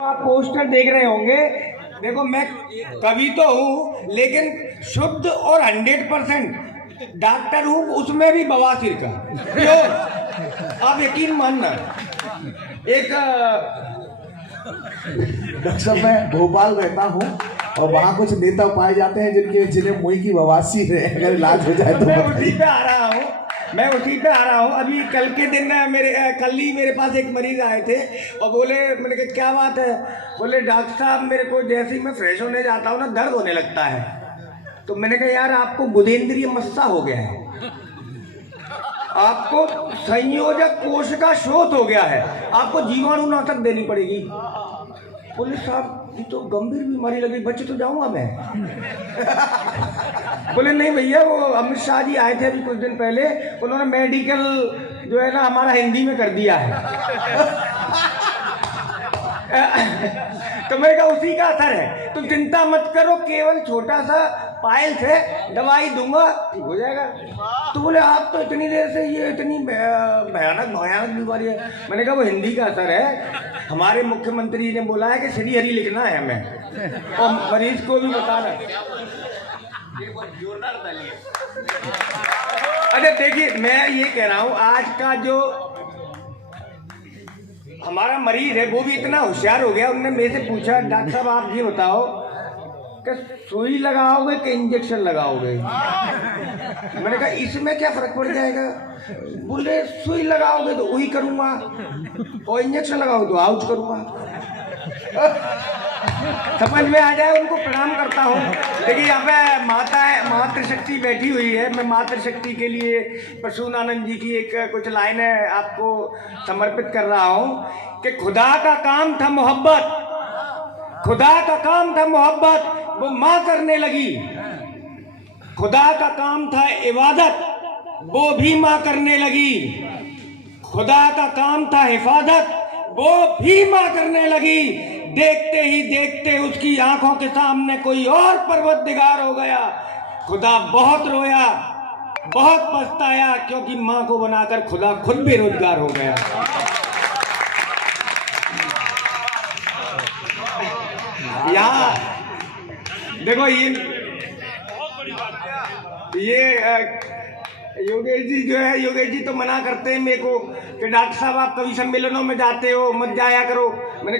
आप पोस्टर देख रहे होंगे। देखो मैं कवि तो हूँ लेकिन शुद्ध और 100% डॉक्टर हूँ, उसमें भी बवासीर का। क्यों? आप यकीन मानना, एक डॉक्टर साहब मैं भोपाल रहता हूँ और वहाँ कुछ नेता पाए जाते हैं जिन्हें मुंह की बवासीर है, अगर इलाज हो जाए तो मैं उसी पे आ रहा हूँ। अभी कल के दिन कल ही मेरे पास एक मरीज आए थे और बोले, मैंने कहा क्या बात है? बोले डॉक्टर साहब मेरे को जैसे ही मैं फ्रेश होने जाता हूँ ना दर्द होने लगता है। तो मैंने कहा यार आपको बुधेंद्रीय मस्सा हो गया है, आपको संयोजक कोष का शोथ हो गया है, आपको जीवाणुनाशक देनी पड़ेगी। बोले साहब ये तो गंभीर बीमारी लगी, बच्चे तो जाऊंगा मैं। बोले नहीं भैया, वो अमित शाह जी आए थे अभी कुछ दिन पहले, उन्होंने मेडिकल जो है ना हमारा हिंदी में कर दिया है। तो मैं कहा उसी का असर है, तुम चिंता मत करो, केवल छोटा सा पायल से दवाई दूंगा ठीक हो जाएगा। तो बोले आप तो इतनी देर से ये इतनी भयानक बीमारी है। मैंने कहा वो हिंदी का असर है, हमारे मुख्यमंत्री ने बोला है कि श्री हरि लिखना है हमें और मरीज को भी बताना। अच्छा देखिए, मैं ये कह रहा हूँ आज का जो हमारा मरीज है वो भी इतना होशियार हो गया। उन्होंने मेरे से पूछा डॉक्टर साहब आप ये बताओ कि सुई लगाओगे कि इंजेक्शन लगाओगे? मैंने कहा इसमें क्या फर्क पड़ जाएगा? बोले सुई लगाओगे तो वही करूंगा और इंजेक्शन लगाओगे तो आउच करूंगा। समझ में आ जाए, उनको प्रणाम करता हूँ। देखिए यहाँ पे मातृशक्ति बैठी हुई है, मैं मातृशक्ति के लिए परशुरानंद जी की एक कुछ लाइनें आपको समर्पित कर रहा हूँ कि खुदा का काम था मोहब्बत, खुदा का काम था मोहब्बत, वो माँ करने लगी। खुदा का काम था इबादत, वो भी माँ करने लगी। खुदा का काम था हिफाजत, वो भी माँ करने लगी। देखते ही देखते उसकी आंखों के सामने कोई और परवरदिगार हो गया। खुदा बहुत रोया, बहुत पछताया, क्योंकि माँ को बनाकर खुदा खुद बेरोजगार हो गया। यहाँ देखो ये योगेश जी जो है, योगेश जी तो मना करते हैं मेरे को कि डॉक्टर साहब आप कवि सम्मेलनों में जाते हो, मत जाया करो। मैंने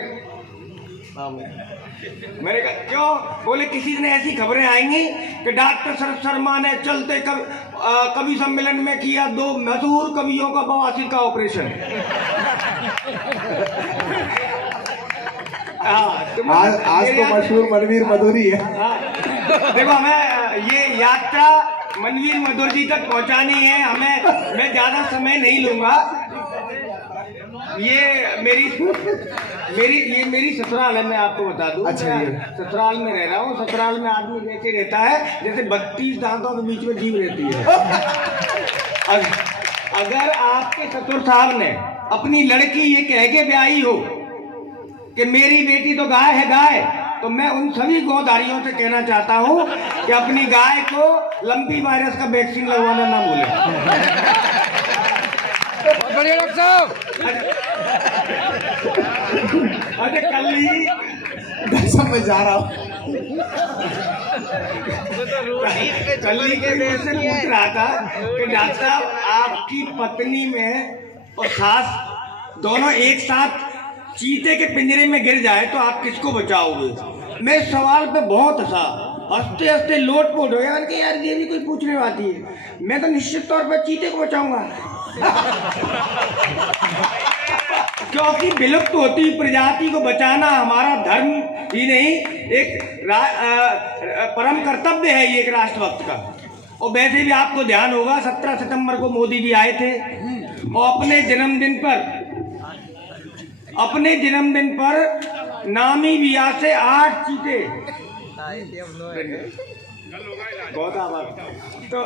कहा क्यों? बोले किसी ने ऐसी खबरें आएंगी कि डॉक्टर शरद शर्मा ने चलते कवि सम्मेलन में किया 2 मशहूर कवियों का बवासीर का ऑपरेशन। आज तो मशहूर मनवीर मधुरी है। देखो हमें ये यात्रा मनवीर मधुर जी तक पहुंचानी है, हमें मैं ज्यादा समय नहीं लूंगा। ये मेरी ससुराल है, मैं आपको बता दूं। अच्छा, ससुराल में रह रहा हूँ। ससुराल में आदमी जैसे रहता है जैसे 32 दांतों के बीच में जीभ रहती है। अगर आपके ससुर साहब ने अपनी लड़की ये कह के ब्याही हो कि मेरी बेटी तो गाय है गाय, तो मैं उन सभी गौधारियों से कहना चाहता हूँ कि अपनी गाय को लंपी वायरस का वैक्सीन लगवाना ना भूलें। बढ़िया डॉक्टर साहब। अरे कल मैं जा रहा हूँ, कल ही के मेरे से पूछ रहा था कि डॉक्टर साहब आपकी पत्नी में और सास दोनों एक साथ चीते के पिंजरे में गिर जाए तो आप किसको बचाओगे? मैं इस सवाल पे बहुत हंसते हंसते लोटपोट हो गया कि यार ये भी कोई पूछने वाली है। मैं तो निश्चित तौर पर चीते को बचाऊंगा। क्योंकि विलुप्त होती प्रजाति को बचाना हमारा धर्म ही नहीं, एक परम कर्तव्य है ये एक राष्ट्रभक्त का। और वैसे भी आपको ध्यान होगा 17 सितंबर को मोदी जी आए थे और अपने जन्मदिन पर नामीबिया से 8 चीते, बहुत आभार, तो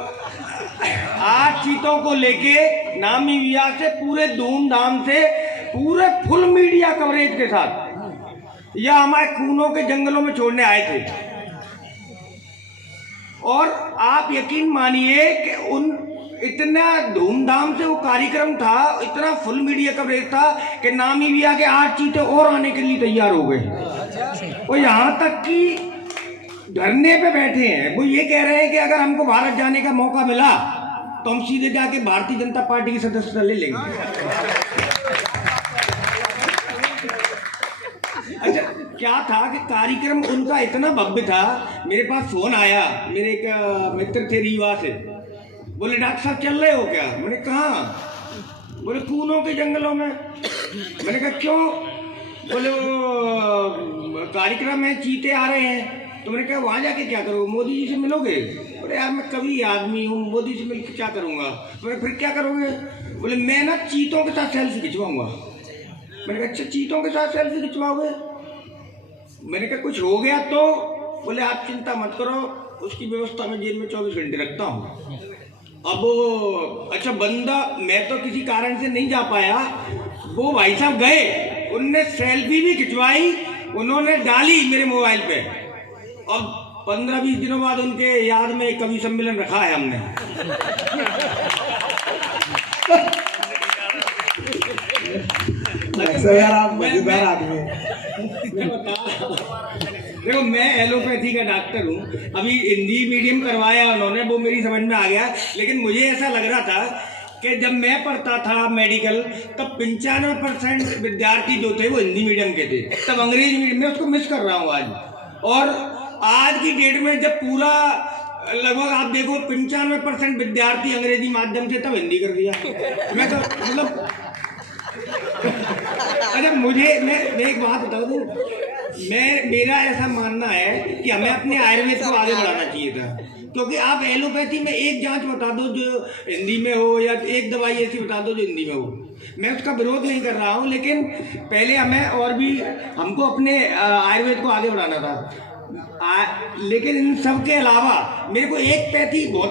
8 चीतों को लेके नामीबिया से पूरे धूमधाम से पूरे फुल मीडिया कवरेज के साथ यह हमारे कूनों के जंगलों में छोड़ने आए थे। और आप यकीन मानिए कि उन इतना धूमधाम से वो कार्यक्रम था, इतना फुल मीडिया कवरेज था कि नाम ही भी आके 8 चीतें और आने के लिए तैयार हो गए। और यहाँ तक कि धरने पे बैठे हैं, वो ये कह रहे हैं कि अगर हमको भारत जाने का मौका मिला तो हम सीधे जाके भारतीय जनता पार्टी की सदस्यता ले लेंगे। अच्छा, क्या था कि कार्यक्रम उनका इतना भव्य था, मेरे पास फोन आया, मेरे एक मित्र थे रीवा से, बोले डॉक्टर साहब चल रहे हो क्या? मैंने कहाँ? बोले कूनों के जंगलों में। मैंने कहा क्यों? बोले वो कार्यक्रम है, चीते आ रहे हैं। तो मैंने कहा वहाँ जाके क्या करोगे? मोदी जी से मिलोगे? बोले यार मैं कभी आदमी हूँ, मोदी से मिल के क्या करूँगा? बोले फिर क्या करोगे? बोले मैं ना चीतों के साथ सेल्फी खिंचवाऊँगा। मैंने कहा अच्छा चीतों के साथ सेल्फी खिंचवाओगे? मैंने कहा कुछ हो गया तो? बोले आप चिंता मत करो, उसकी व्यवस्था मैं जेल में 24 घंटे रखता हूँ। अब अच्छा बंदा, मैं तो किसी कारण से नहीं जा पाया, वो भाई साहब गए, उनने सेल्फी भी खिंचवाई, उन्होंने डाली मेरे मोबाइल पे, और 15-20 दिनों बाद उनके याद में एक कवि सम्मेलन रखा है हमने। यार आप मजेदार आदमी हैं। देखो मैं एलोपैथी का डॉक्टर हूँ, अभी हिंदी मीडियम करवाया उन्होंने, वो मेरी समझ में आ गया, लेकिन मुझे ऐसा लग रहा था कि जब मैं पढ़ता था मेडिकल तब 95% विद्यार्थी जो थे वो हिंदी मीडियम के थे, तब अंग्रेजी मीडियम में उसको मिस कर रहा हूँ आज। और आज की डेट में जब पूरा लगभग आप देखो 95% विद्यार्थी अंग्रेजी माध्यम से, तब हिंदी कर दिया। मैं तो मतलब अच्छा मैं एक बात बता दूं, मेरा ऐसा मानना है कि हमें अपने आयुर्वेद को आगे बढ़ाना चाहिए था, क्योंकि आप एलोपैथी में एक जांच बता दो जो हिंदी में हो, या एक दवाई ऐसी बता दो जो हिंदी में हो, मैं उसका विरोध नहीं कर रहा हूँ, लेकिन पहले हमें और भी हमको अपने आयुर्वेद को आगे बढ़ाना था। लेकिन इन सब के अलावा मेरे को एक पैथी बहुत